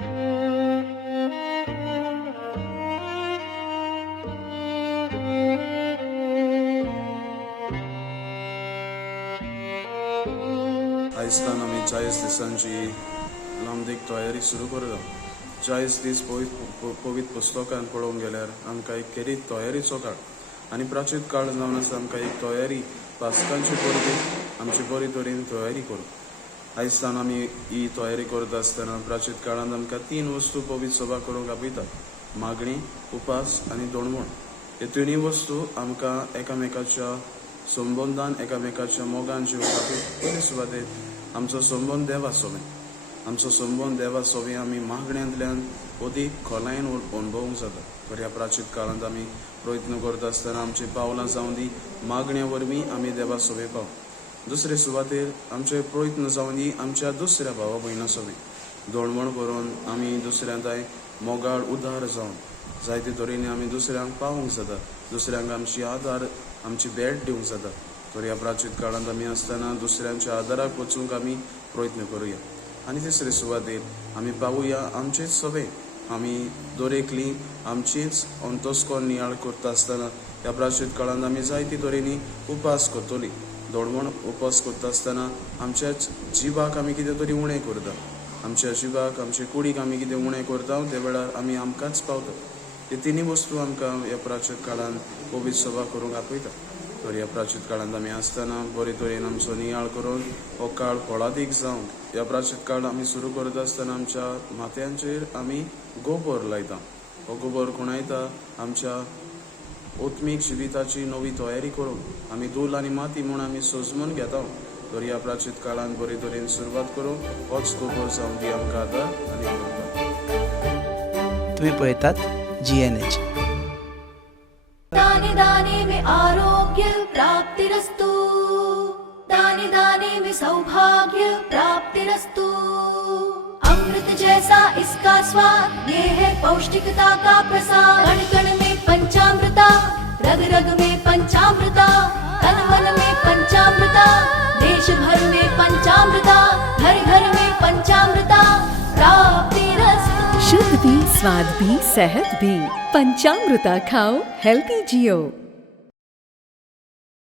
आयजतान आमी 40 दिसांची लांबदीक तयारी सुरू करता. 40 दीस पवित्र पुस्तकान पळोवंक गेल्यार आमकां एक केरीत तयारीचो काळ आनी प्राचीत काळ जावन आसा. आमकां एक तयारी पास्कांची परबी आमची बरी तरेन तयारी करूं. आयजतान आमी ही तयारी करता आसतना प्राचीत काळांत आमकां 3 वस्तू पवित्र सभा करूंक आपयतात: मागणी, उपास आनी दोणवण. हे तिनूय वस्तू आमकां एकामेकाच्या संबंदान एकामेकाच्या मोगान जिवंक आपयतात. पयले सुवातेर आमचो संबंद देवा सोबीन. आमचो संबंद देवा सोबीन आमी मागण्यांतल्यान अदीक खोलायेन अणभवूंक जाता. बऱ्या प्राचीत काळांत आमी प्रयत्न करता आसतना आमची पावलां जावन दी मागण्या वरवीं आमी देवा सोबे पाव. दुसरे सुवातेर आमचे प्रयत्न जावन दी आमच्या दुसऱ्या भावा भयणां सोबीन दोणवण करून आमी दुसऱ्यांक मोगाळ उदार जावन जायते तरेनी आमी दुसऱ्यांक पावूंक जाता. दुसऱ्यांक आमची आदार आमची भेट दिवंक जाता. तर ह्या प्राचीत काळांत आमी आसतना दुसऱ्यांच्या आदाराक वचूंक आमी प्रयत्न करुया. आनी तिसरे सुवातेर आमी पावुया आमचेच सोबे. आमी दरेकली आमचीच अंतस्कोण नियाळ करता आसतना ह्या प्राचीत काळांत आमी जायती तरेनी उपास करतली. दोणवण उपास करता आसतना आमच्याच जिवाक आमी कितें तरी उणें करता. आमच्या जिवाक आमचे कुडीक आमी कितें उणें करता ते वेळार आमी आमकांच पावता. हे तिनी वस्तू आमकां ह्या प्राचीत काळांत पवित्र सभा करूंक आपयता. तर ह्या प्राचीत काळांत आमी आसतना बरे तरेन आमचो नियाळ करून हो काळ फळादीक जावंक ह्या प्राचीत काळ आमी सुरू करता आसतना आमच्या माथ्यांचेर आमी गोबर लायता. हो गोबर कुणायता आमच्या ओत्मीक जिविताची नवी तयारी करूंक आमी धूल आनी माती म्हूण आमी सजमून घेता. तर ह्या प्राचीत काळांत बरे तरेन सुरवात करूंक होच गोबर जावन दी आमकां आदार आनी तुम्ही पळयतात GNH. दाने दाने में आरोग्य प्राप्तिरस्तु, दाने दाने में सौभाग्य प्राप्तिरस्तु. अमृत जैसा इसका स्वाद, ये है पौष्टिकता का प्रसाद. कण कण में पंचामृता, रग रग में पंचामृता, तन मन में पंचामृता, देश भर में पंचामृता, घर घर में पंचामृता प्राप्तिरस्तु. शुद्ध भी, स्वाद भी, सेहत भी. पंचामृता खाओ, हेल्दी जियो.